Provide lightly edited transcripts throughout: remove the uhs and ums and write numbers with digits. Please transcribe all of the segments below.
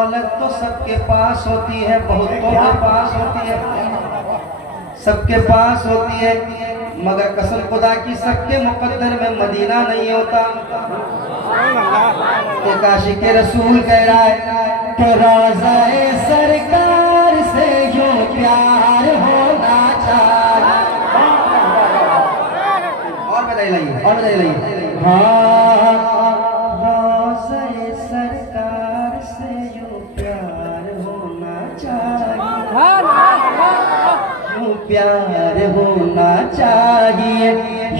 दौलत तो सबके पास होती है, बहुतों के पास होती है, सबके पास होती है, मगर कसम खुदा की सबके मुकद्दर में मदीना नहीं होता। एक आशिक रसूल कह रहा है कि रोज़ाए सरकार से यूं प्यार होना चाहिए। और बधाई लाइए, और बधाई लाइए। हाँ, रोज़ाए सरकार से यूं प्यार होना चाहिए, यूं प्यार होना चाहिए,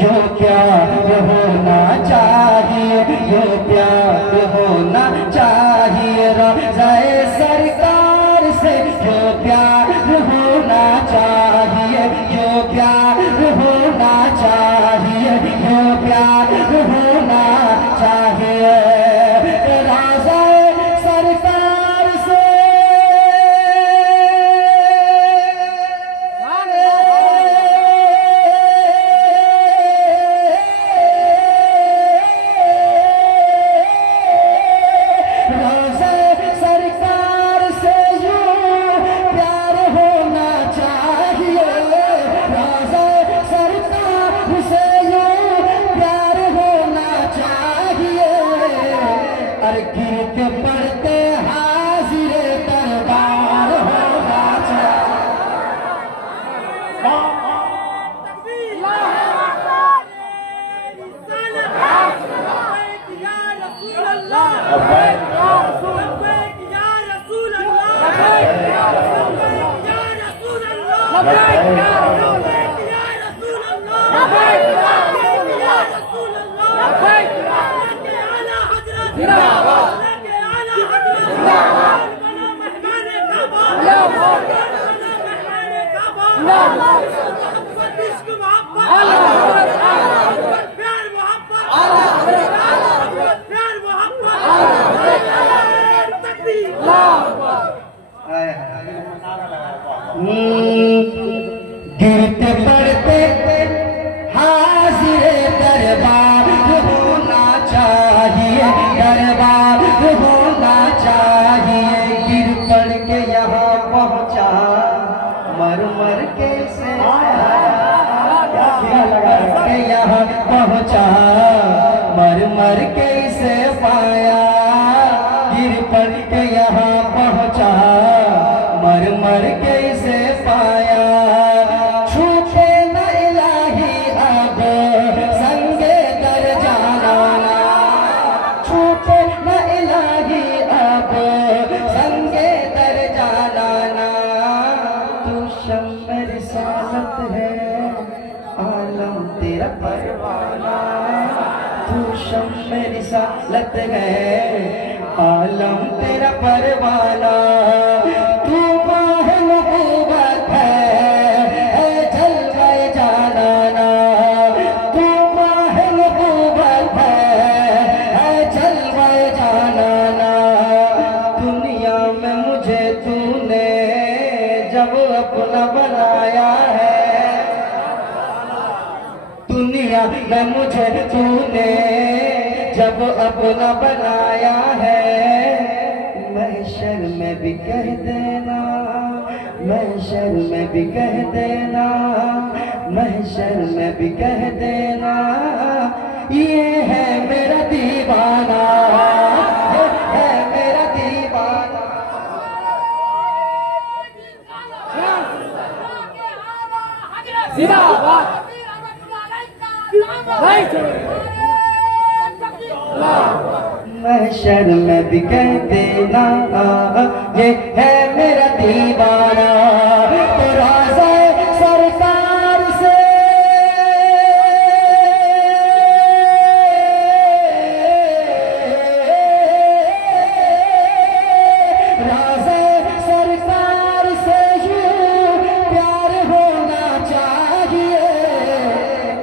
यूं प्यार होना चाहिए, यूं प्यार होना चाहिए। रोज़ाए सरकार से यूं प्यार होना चाहिए, यूं प्यार होना चाहिए, यूं प्यार होना चाहिए। रोज़ाए सरकार से गिरते पड़ते हाजिर दरबार होना गिरते पड़ते हाजिर दरबार होना चाहिए, दरबार होना चाहिए। गिर पड़ के यहाँ पहुँचा मर मर के से के यहाँ पहुँचा मर मर के से पाया, गिर पड़ के यहाँ पहुँचा मर मर के से पाया। छूटे न इलाही अब संगे दर जाना, छूटे न इलाही अब संगे दर जाना। तू शम्मे रिसालत है आलम तेरा परवाना, तू शम्मे रिसालत है आलम तेरा परवाना। तू नबूवत है जलवाए जाना, तू नबूवत है जलवाए जाना। दुनिया में मुझे तूने जब अपना बनाया है, दुनिया में मुझे तूने जब अपना बनाया है। महशर में भी कह देना, महशर में भी कह देना, महशर में भी कह देना, ये है मेरा दीवाना, है मेरा दीवाना। महशर में भी कह देना, ये है मेरा दीवाना। तो रोज़ाए सरकार से रोज़ाए सरकार से यूं प्यार होना चाहिए।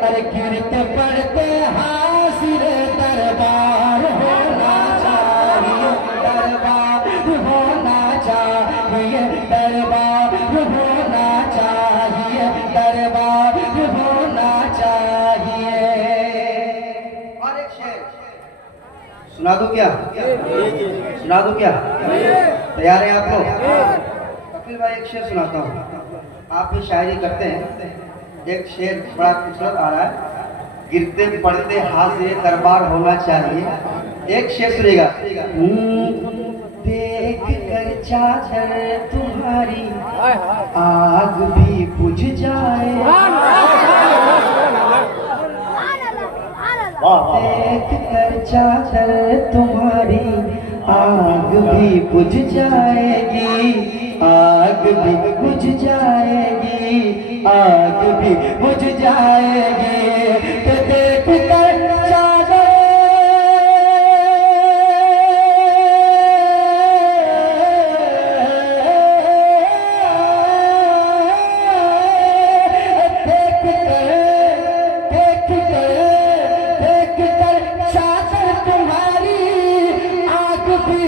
अरे गिरते पड़ते हाजिर दरबार होना चाहिए, दरबार होना चाहिए, दरबार होना चाहिए, दरबार होना चाहिए। सुना दो क्या, सुना दो क्या? तैयार हैं आप लोग? कपिल भाई एक शेर सुनाता हूँ, आप भी शायरी करते हैं। एक शेर बड़ा खूबसूरत आ रहा है, गिरते पड़ते हाजिर दरबार होना चाहिए। एक शेर सुनिएगा। देख कर चादर तुम्हारी आग भी बुझ जाए, देख कर चादर तुम्हारी आग भी बुझ जाएगी, आग भी बुझ जाएगी, आग भी बुझ जाएगी। तो देख कर चादर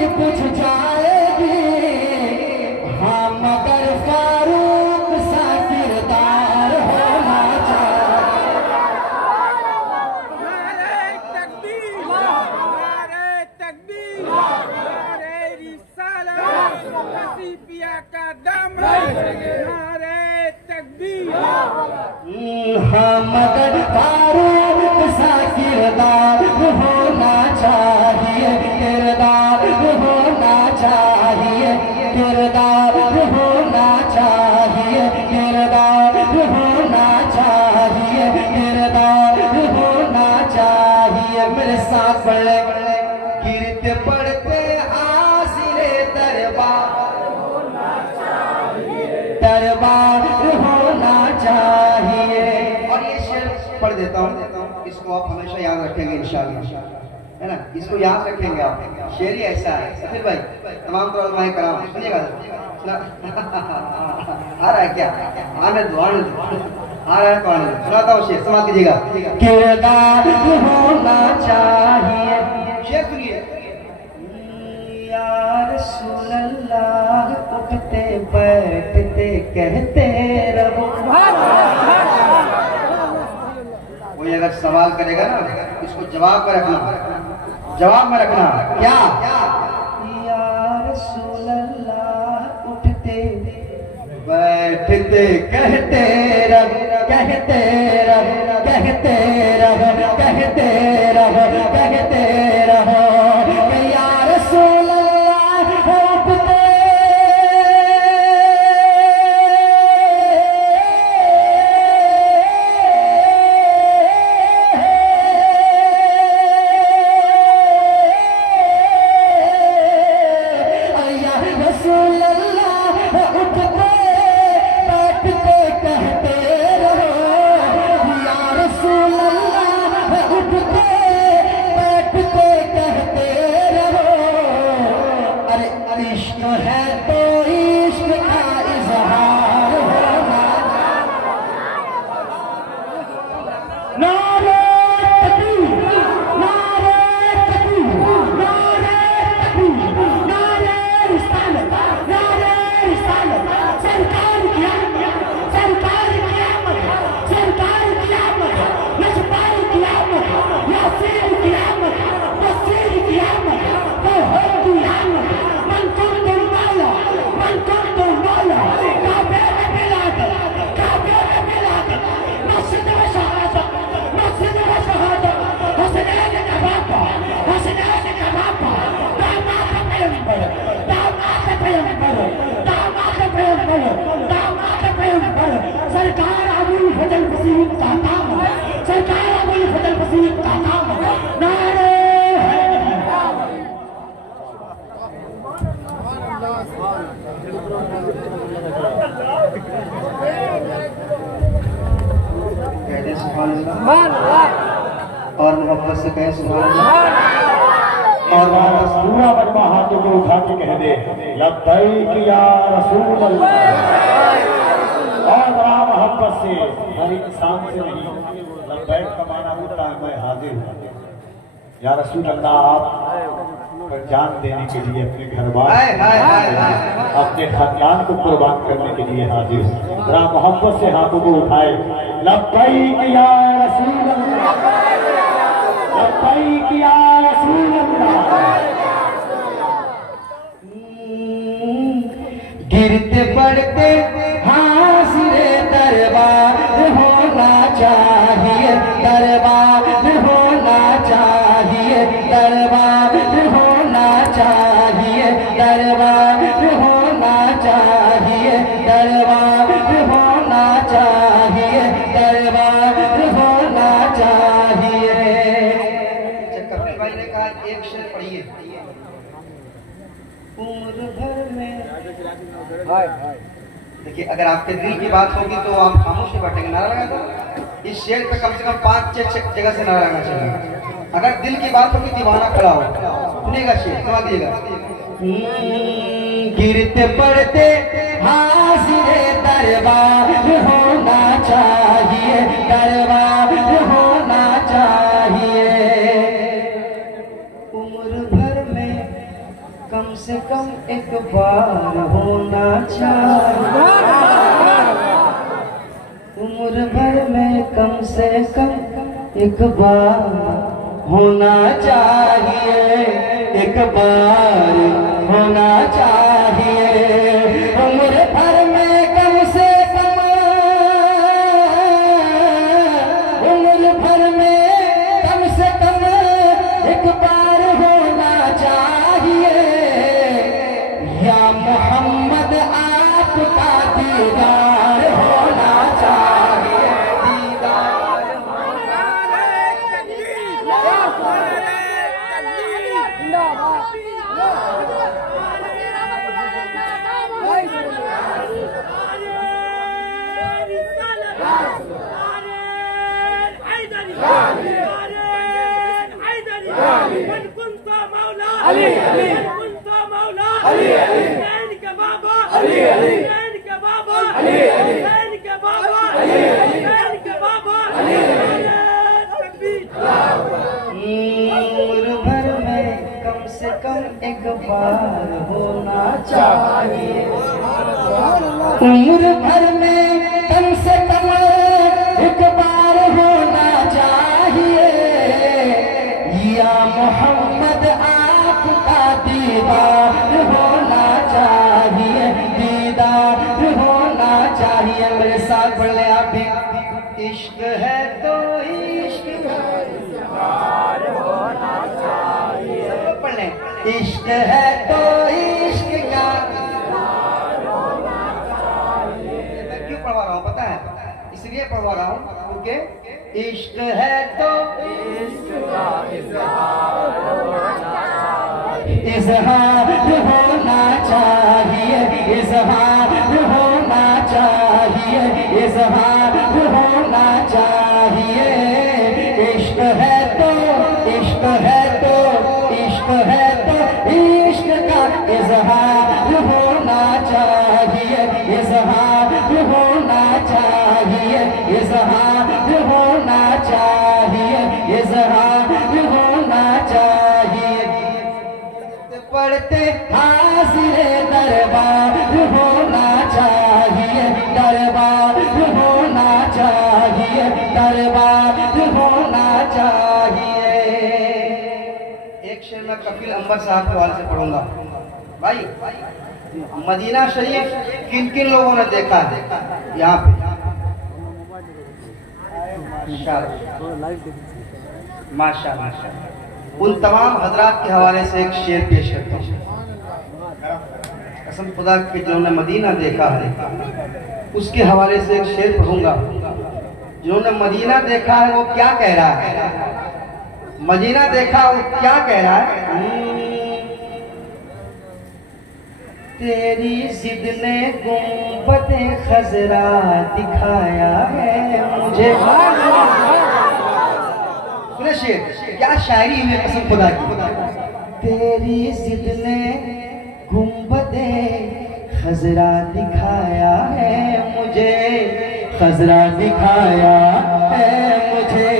बुझ जाएगी। हाँ मगर फारूक सा किरदार होना चाहिए। नारे तकबीर, नारे तकबीर, नारे रिसालत, नसी पिया का दम, नारे तकबीर। हाँ मगर फारूक सा किरदार होना चाहिए, किरदार होना चाहिए, किरदार होना चाहिए, किरदार होना चाहिए, किरदार होना चाहिए। मेरे साथ पढ़, गिरते पड़ते आसिरे दरबार, दरबार होना चाहिए। और ये शेर पढ़ देता हूँ, इसको आप हमेशा याद रखेंगे इंशाअल्लाह, है ना? इसको याद रखेंगे आप। शेर ही ऐसा है। सफीर भाई तमाम तौर पर कराम सुनिएगा। आ रहा है क्या? आनंद आनंद आ रहा है तो आनंद सुनाता हूँ। शेर समाप्त कीजिएगा। किरदार होना चाहिए। शेर सुनिए। या रसूल अल्लाह उठते बैठते कहते रहो। कोई अगर सवाल करेगा ना, इसको जवाब में रखना, जवाब में रखना। क्या? या रसूल अल्लाह उठते बैठते कहते रहो, कहते रहो, कहते रहो, कहते रहो, कहते रहो। या रसूल अल्लाह उठते सरकार अबुल फजल वसीम का काम है, सरकार अबुल फजल वसीम का काम है। नारे कहते सुभान अल्लाह और मोहब्बत से कहे सुभान अल्लाह। और पूरा बदमा हाथों को उठा के कह दे लब्बैक या रसूल अल्लाह। और बड़ा मोहब्बत से, हर इंसान से नहीं, लब्बैक का माना होता है मैं हाजिर हूँ या रसूल अल्लाह। आप पर जान देने के लिए अपने घर वाले, अपने खानदान को कुर्बान करने के लिए हाजिर हूँ। बड़ा मोहब्बत से हाथों को उठाए लब्बैक या रसूल अल्लाह, लब्बैक या रसूल अल्लाह। पढ़ते हाजिरे दरबार होना चाहिए, दरबार होना चाहिए, दरबार होना चाहिए, दरबार होना चाहिए, दरबार होना चाहिए, दरबार होना चाहिए। कपिल भाई ने कहा एक शेर पढ़िए। उम्र भर में देखिए, अगर आपके दिल की बात होगी तो आप खामोश नहीं बैठेंगे, नारा लगा दो। इस शेर पे कम से कम 5-6 जगह से नारा लगाना चाहिए। अगर दिल की बात होगी दीवाना खड़ा हो, सुनिएगा शेर, समझ लीजिएगा। गिरते पड़ते हाजिरे दरबार होना चाहिए, दरबार होना चाहिए। उम्र भर में कम से कम एक बार होना चाहिए, उम्र भर में कम से कम एक बार होना चाहिए, एक बार होना चाहिए। उम्र भर में कम से कम, उम्र भर में कम से कम एक बार होना चाहिए। या मोहम्मद आपका दीदार होना चाहिए, दीदार एक बार होना चाहिए, उम्र भर में कम से कम एक बार होना चाहिए। या मोहम्मद आपका दीदार होना चाहिए, दीदार होना चाहिए। मेरे साथ पढ़ ले आप भी। इश्क है तो इश्क होना चाहिए, सब पढ़ लें। इश्क है तो इश्क का मैं क्यों पढ़वा रहा हूँ पता है? इसलिए पढ़वा रहा हूँ क्योंकि इश्क है तो इश्क का इजहार होना चाहिए, इजहार होना चाहिए, इजहार होना चाहिए। इश्क है तो इश्क है तो इश्क है तो इश्क का इजहार होना चाहिए, इजहार होना चाहिए, इजहार होना चाहिए, इजहार होना चाहिए। पढ़ते हाजिरे दरबार होना चाहिए, दरबार होना चाहिए, दरबार होना चाहिए। एक शेर मैं कपिल अंबर साहब के हवाले से पढ़ूंगा। भाई, मदीना शरीफ किन किन लोगों ने देखा है यहाँ पे? माशाअल्लाह। उन तमाम हजरात के हवाले से एक शेर पेश करता हूँ। कसम खुदा के जिन्होंने मदीना देखा है उसके हवाले से एक शेर पढ़ूंगा। जिन्होंने मदीना देखा है वो क्या कह रहा है? मदीना देखा वो क्या कह रहा है? तेरी जिद ने गुंबदे खजरा दिखाया है मुझे। सुने शेर, क्या शायरी हुई कसम खुदा की। तेरी जिद ने गुंबदे खजरा दिखाया है मुझे, खजरा दिखाया है मुझे।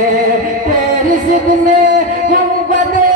तेरी जिद ने गुंबदे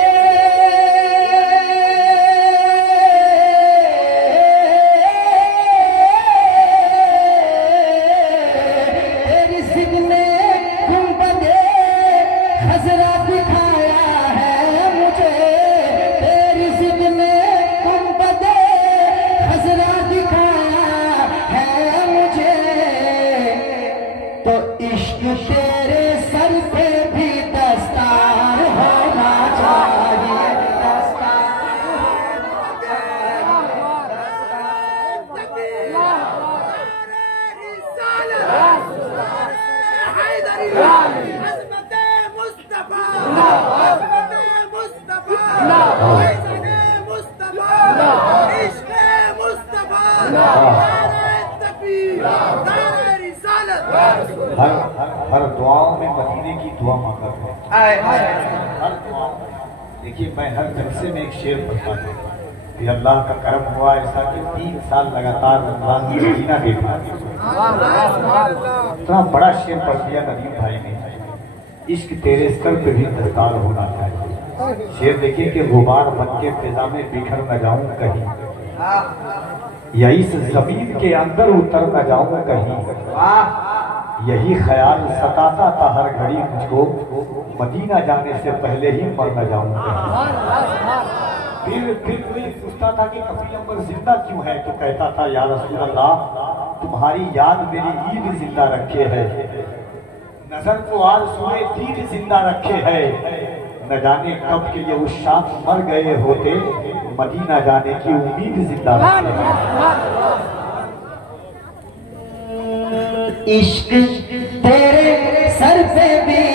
हर दुआओं में मदीने की दुआ मांगा है। हर दुआओं में। देखिए मैं हर जलसे में एक शेर पढ़ता हूँ कि अल्लाह का करम हुआ ऐसा कि 3 साल लगातार रमजान में मदीना देखा। इतना बड़ा शेर पढ़ दिया नदीम भाई ने। इश्क तेरे स्तर पे भी दरकार होना चाहिए। शेर देखिए कि गुबार बन के फिजा में बिखर न जाऊं कहीं, या इस जमीन के अंदर उतर न जाऊं कहीं, यही ख्याल सताता था हर घड़ी मुझको, मदीना जाने से पहले ही मर न जाऊं कहीं। फिर कोई पूछता था कि कभी अमर जिंदा क्यों है, तो कहता था या रसूल अल्लाह तुम्हारी याद मेरी ईद जिंदा रखे है, नजर को आज सुने तीर जिंदा रखे है, न जाने कब के ये उस शाम मर गए होते, मदीना जाने की उम्मीद जिंदा रखे है। इश्क तेरे सर पे भी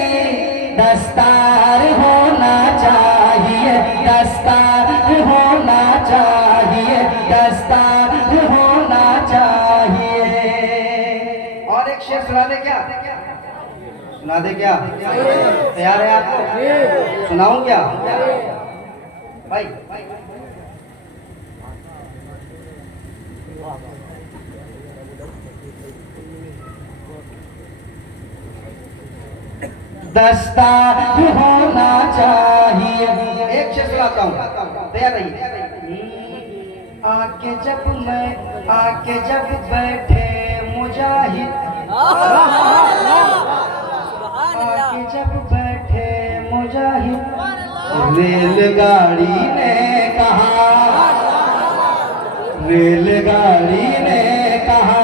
दस्तार होना चाहिए, दस्तार होना चाहिए, दस्तार होना चाहिए। और एक शेर सुना दे क्या? सुना दे क्या? तैयार है आपको? सुनाऊं क्या भाई? दस्तार होना चाहिए। एक शेर सुनाता हूँ, तैयार रहिए। आके जब बैठे मुजाहिद, आके जब बैठे मुजाहिद, रेलगाड़ी ने कहा, रेलगाड़ी ने कहा,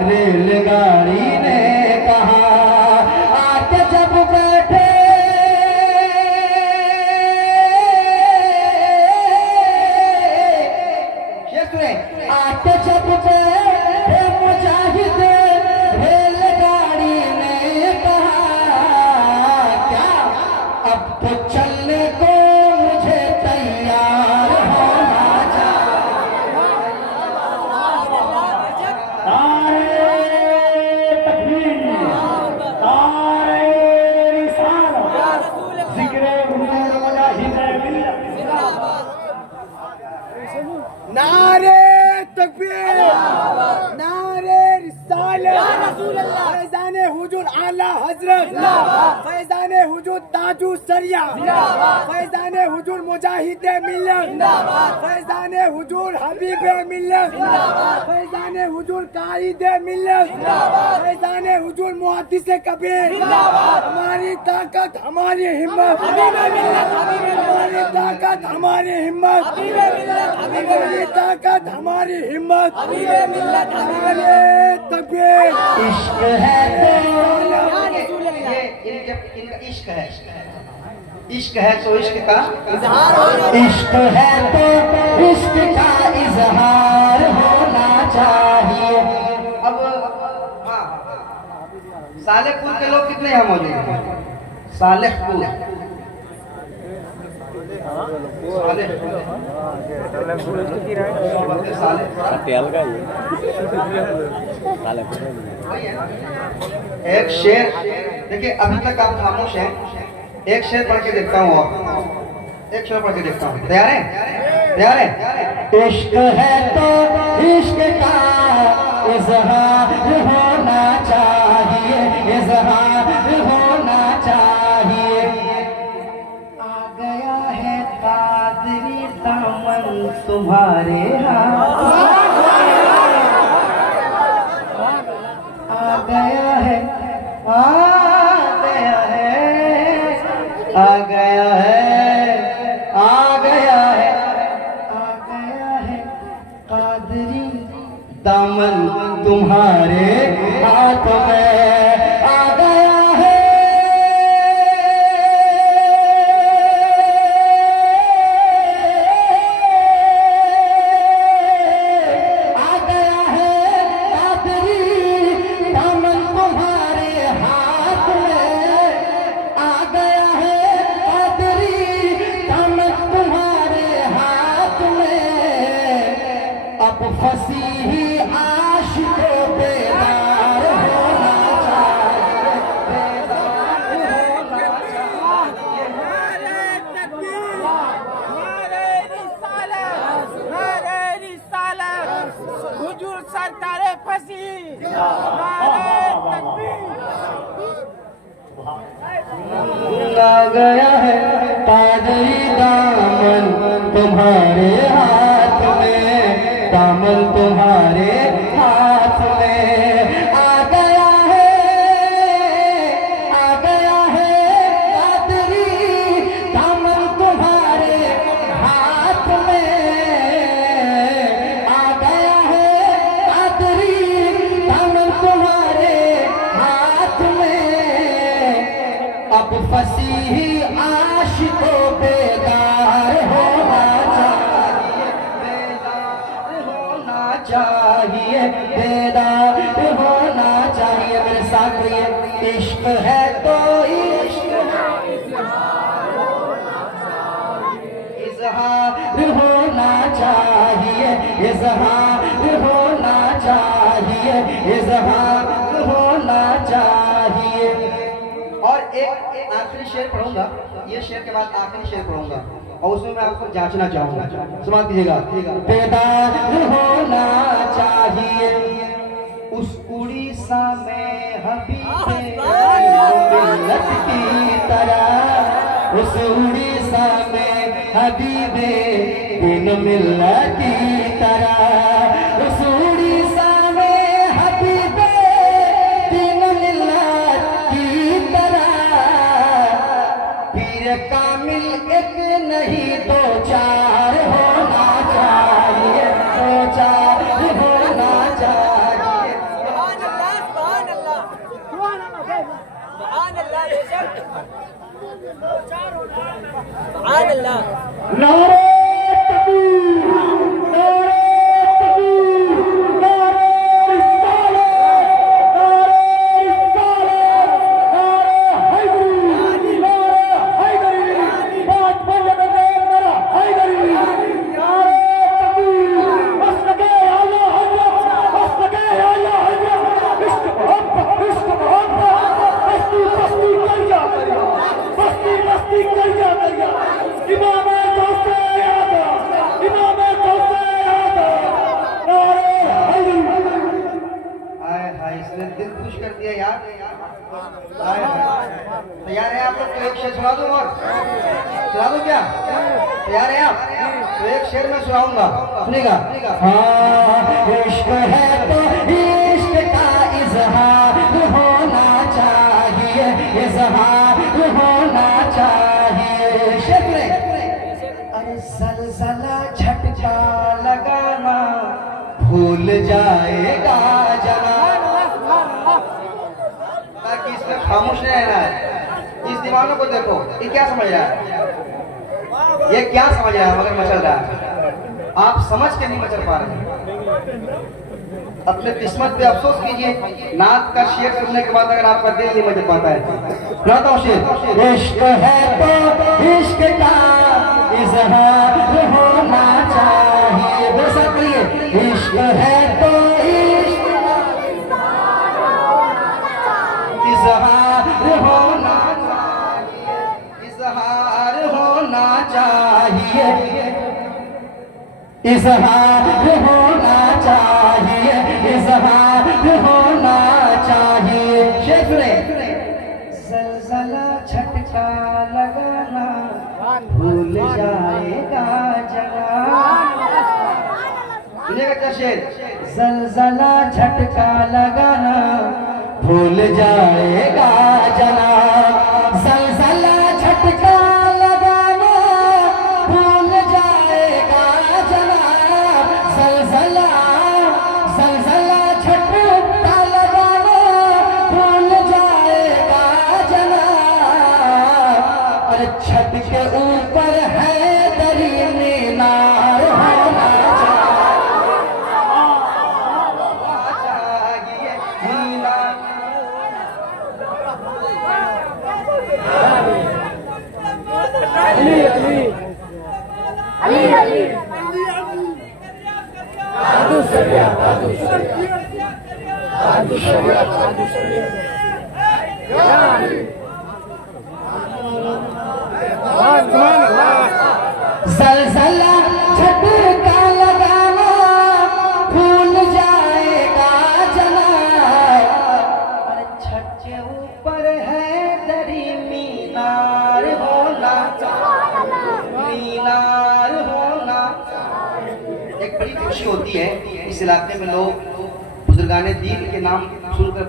रेलगाड़ी ने कहा, आके जब बैठे आके जब बैठे मुजाहिद, रेलगाड़ी ने कहा क्या अब तो चलने को मुझे तैयार होना नारे तकबीर, नारे रिसालत, फैज़ाने हुजूर आला हजरत, फैज़ाने हुजूर ताजू सरिया, फैज़ाने हुजूर मुजाहिदे मिल्लत, फैज़ाने हुजूर हबीबे मिल्लत, फैज़ाने हुजूर कायदे मिल्लत, फैज़ाने हुजूर मुहद्दिसे कबीर। हमारी ताकत हमारी हिम्मत, हमारी ताकत हमारी हिम्मत, हमारी ताकत हमारी हिम्मत, हमारे तकबीर। इश्क है तो इनका इश्क है, इश्क है तो इश्क का इजहार, इश्क है तो इश्क का इजहार होना चाहिए। अब हाँ, सालेहपुर के लोग कितने यहाँ मौजूद हैं? सालेहपुर, एक शेर देखिए, अभी तक आप खामोश हैं, एक शेर पढ़ के देखता हूँ, और एक शेर पढ़ के देखता हूँ। तैयार है? तैयार है? इश्क है तो इश्क का इजहार होना चाहिए, इजहार होना चाहिए। आ गया है कादरी दामन तुम्हारे हाथ, आ गया है, आ गया है, आ गया है, आ गया है, आ गया है कादरी दामन तुम्हारे हाथ में, आ गया है, आ गया है कादरी दामन तुम्हारे हाथ में, आ गया है कादरी दामन तुम्हारे हाथ में। अब फंसी सरकारे फंसी। आ गया है कादरी दामन तुम्हारे हाथ में, दामन तुम्हारे हाथ में आ गया है कादरी दामन तुम्हारे हाथ में आ गया है कादरी दामन तुम्हारे हाथ में। अब फसीही आशिकों बेदार होना चाहिए, बेदार होना चाहिए। मेरे साथ ये इश्क है तो इश्क इजहार होना चाहिए, इजहार होना चाहिए, इजहार होना चाहिए। और एक आखिरी शेर पढ़ूंगा, ये शेर के बाद आखिरी शेर पढ़ूंगा और उसमें मैं आपको जांचना चाहूंगा, समाप्त कीजिएगा। बेदार होना चाहिए उस उड़ीसा में हबीबे मिल्लत की तरह, उस उड़ीसा में हबीबे बिन मिल्लत की तरह, उस उड़ीसा में हबीबे बिन मिल्लत की तरह। पीर कामिल एक नहीं दो चार होना चाहिए, दो चार होना चाहिए। नारे तकबीर, नारे तकबीर, नारे रिसालत, नारे रिसालत, नारे हैदरी, नारे हैदरी, बात बोलने में नारा हैदरी, नारे तकबीर, मसलके आला हजरत, मसलके आला हजरत, इश्क मोहब्बत, बस्ती बस्ती कर जा दरिया, बस्ती बस्ती कर जा दरिया। इमाम गौसे आदा, इमाम गौसे आदा, नारे हैदरी। हाय हाय, इसने दिल खुश कर दिया यार। हाय हाय, तैयार है आप लोग? तो एक शेर सुना दूं और सुना दूं क्या? तैयार है आप? तो एक शेर मैं सुनाऊंगा, सुनेगा? हाँ, इश्क है तो इश्क का इजहार होना चाहिए, इजहार होना चाहिए। शेर सुने। अरे जलजला झटका लगाना भूल जाएगा जनाब, ताकि इसमें खामोश नहीं रहना है। इस दीवानों को देखो, ये क्या समझ रहा है, ये क्या समझ रहा है मगर मचल रहा है। आप समझ के नहीं मचल पा रहे, अपने किस्मत पे अफसोस कीजिए। नात का शेर सुनने के बाद अगर आपका दिल नहीं मचल पाता है। सुनाता हूँ शेर। इश्क है तो इश्क का इजहार होना चाहिए, बेशक करिए। इश्क है तो इश्क इजहार होना चाहिए, इजहार होना चाहिए, इजहार होना चाहिए, इजहार होना चाहिए। शेर सुने। जलजला झटका लगाना भूल जाएगा जनाब। सुनिएगा क्या शेर? जलजला झटका लगाना भूल जाएगा जनाब, जलजला झटका लगाना भूल जाएगा जनाब, जलजला जलजला झटका लगाना भूल जाएगा जनाब। और छत के ऊपर है दरी मीनार होना चाहिए, मीनार। अली अली अली अली दादू सरिया, दादू सरिया, दादू सरिया, दादू सरिया। जलजला झटका लगाना भूल जाए बड़ी खुशी होती है। इस इलाके में लोग बुजुर्गाने दीन के नाम सुनकर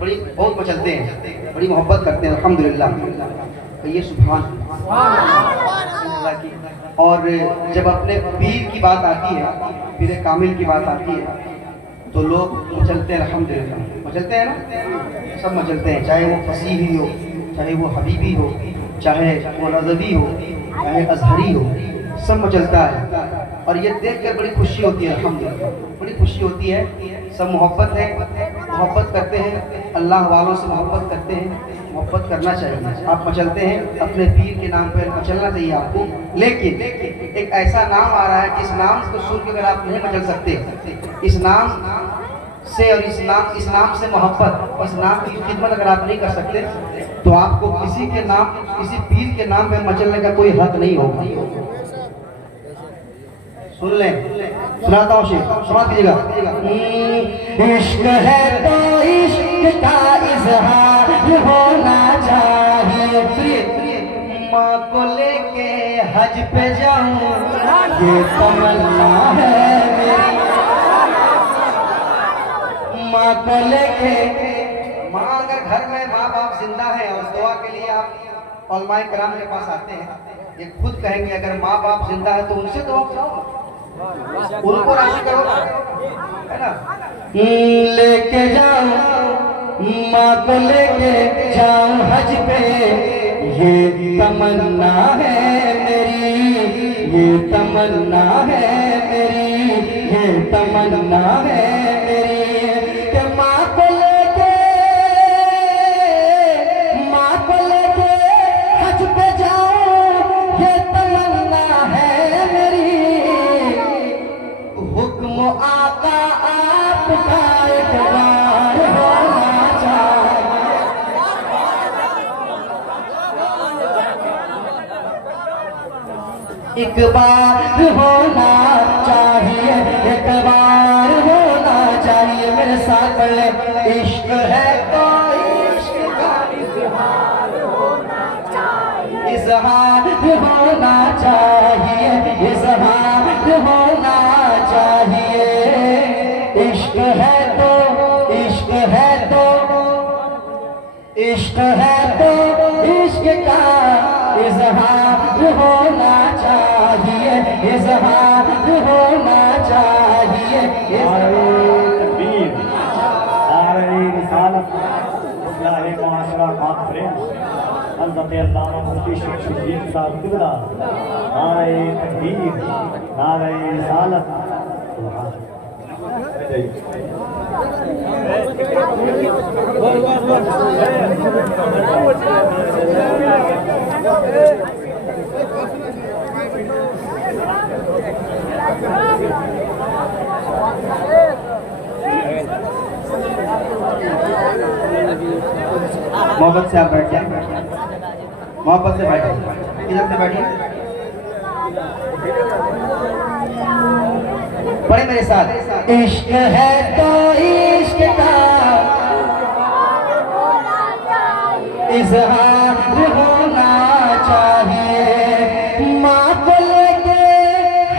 बड़ी बहुत मचलते हैं, बड़ी मोहब्बत करते हैं। अल्हम्दुलिल्लाह, तो ये सुभान अल्लाह की। और जब अपने पीर की बात आती है, पीर कामिल की बात आती है, तो लोग मचलते हैं। अल्हम्दुलिल्लाह मचलते हैं ना, सब मचलते हैं, चाहे वो फसीही हो, चाहे वो हबीबी हो, चाहे वो रज़वी हो, चाहे अजहरी हो, सब मचलता है। और ये देखकर बड़ी खुशी होती है। अल्हम्दुलिल्लाह बड़ी खुशी होती है। सब मोहब्बत है, मोहब्बत करते हैं, अल्लाह वालों से मोहब्बत करते हैं, मोहब्बत करना चाहिए। आप मचलते हैं अपने पीर के नाम पर, मचलना चाहिए आपको। लेकिन एक ऐसा नाम आ रहा है जिस नाम को सुन के अगर आप नहीं मचल सकते, इस नाम से और इस नाम से मोहब्बत, इस नाम की खिदमत अगर आप नहीं कर सकते, तो आपको किसी के नाम, किसी पीर के नाम पे मचलने का कोई हक नहीं होगा। सुन लें, सुनाता हूँ शेर, समाप्त कीजिएगा। इश्क है तो इश्क का इजहार होना चाहिए। माँ को लेके हज पे जाऊं, ये तमन्ना है मेरी। माँ को लेके, माँ अगर घर में माँ बाप जिंदा है और दुआ के लिए आप उलमाए कराम के पास आते हैं, ये खुद कहेंगे अगर माँ बाप जिंदा है तो उनसे दुआ करो, उनको राजी करो, है ना। लेके जाऊं माँ को, लेके जाऊं हज पे, ये तमन्ना है मेरी, ये तमन्ना है मेरी, ये तमन्ना है मेरी। कि माँ को लेके हज पे जाऊं, ये तमन्ना है मेरी। हुक्म आका आपका एक बार होना चाहिए। एक बार होना चाहिए, एक बार होना चाहिए। मेरे साथ पढ़ ले। इश्क है तो इश्क का इजहार होना चाहिए, इजहार होना चाहिए, इजहार होना चाहिए। इश्क है तो इश्क है तो इश्क है तो इश्क का इजहार होना चाहिए, इजहार होना चाहिए। हज़रत अल्लामा मुफ्ती शमसुद्दीन साहब किबला, नारे तकबीर, नारे रिसालत। मोहब्बत से आप बैठ जाए, मोहब्बत से बैठे, इधर से बैठिए, पढ़े मेरे साथ। इश्क है तो इश्क का इजहार होना चाहिए। माँ को लेके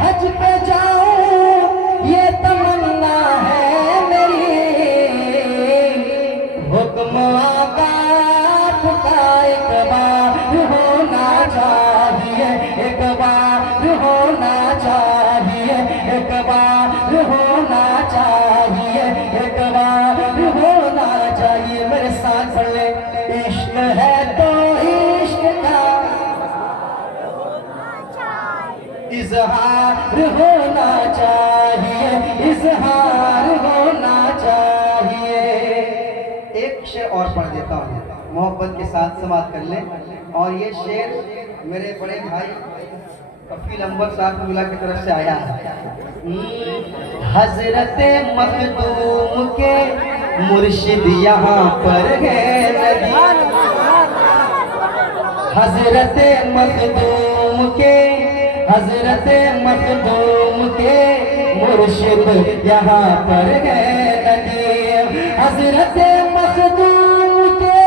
हज पे जाऊं, ये तमन्ना है मेरी। हुक्म आका आपका एक बार होना चाहिए, एक बार होना चाहिए, एक बार होना चाहिए, एक बार होना चाहिए। मेरे साथ पढ़ ले। इश्क है तो इश्क का इजहार होना चाहिए, इजहार होना चाहिए। एक शेर और पढ़ देता हूँ, मोहब्बत के साथ समाप्त कर लें। और ये शेर मेरे बड़े भाई कफील अंबर साहब मिला की तरफ से आया है। हजरत मखदूम के मुर्शिद यहाँ पर है, हजरत मखदूम के, हजरत मखदूम के मुर्शिद यहाँ पर है नदी। हजरत मखदूम के,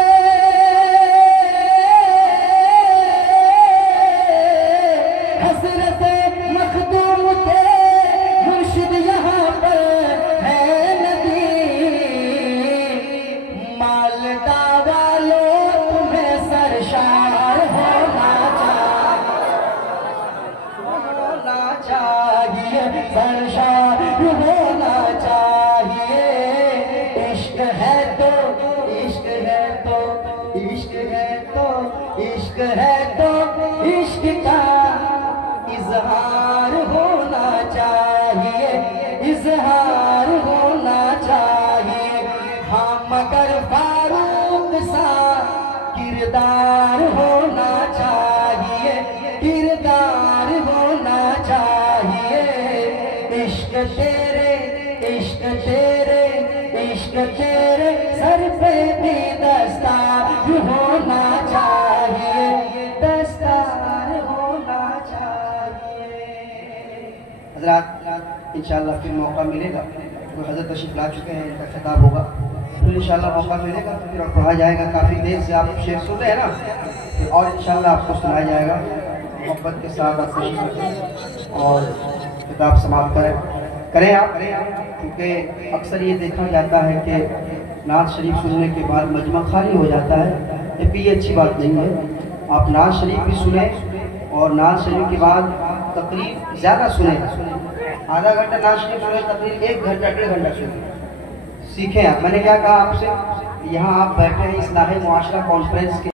हजरत मखदूम के मुर्शिद सरशार होना चाहिए। इश्क है तो इश्क है तो इश्क है तो इश्क है तो इश्क का इजहार होना चाहिए, इजहार होना चाहिए। हाँ मगर फारूक सा किरदार होना चाहिए, किरदार होना चाहिए। इश्क तेरे इश्क तेरे इश्क तेरे सर पे भी दस्तार होना चाहिए, दस्तार होना चाहिए। हज़रात इंशाअल्लाह फिर मौका मिलेगा तो हज़रत तशरीफ ला चुके हैं, इनका खिताब होगा, फिर इंशाअल्लाह मौका मिलेगा तो फिर पढ़ा जाएगा। काफ़ी देर से आप शेर सुन रहे हैं ना, और इंशाअल्लाह आपको सुनाया जाएगा। मोहब्बत के साथ आप तशरीफ रखें और किताब समाप्त करें आप, क्योंकि अक्सर ये देखा जाता है कि नात शरीफ सुनने के बाद मजमा खाली हो जाता है, ये भी अच्छी बात नहीं है। आप नात शरीफ भी सुने और नात शरीफ के बाद तकरीर ज़्यादा सुने, आधा घंटा नात शरीफ सुने, तकरीर 1 घंटा 1.5 घंटा सुने, सीखें आप। मैंने क्या कहा आपसे, यहाँ आप बैठे हैं इस्लाही मुआशरा कॉन्फ्रेंस के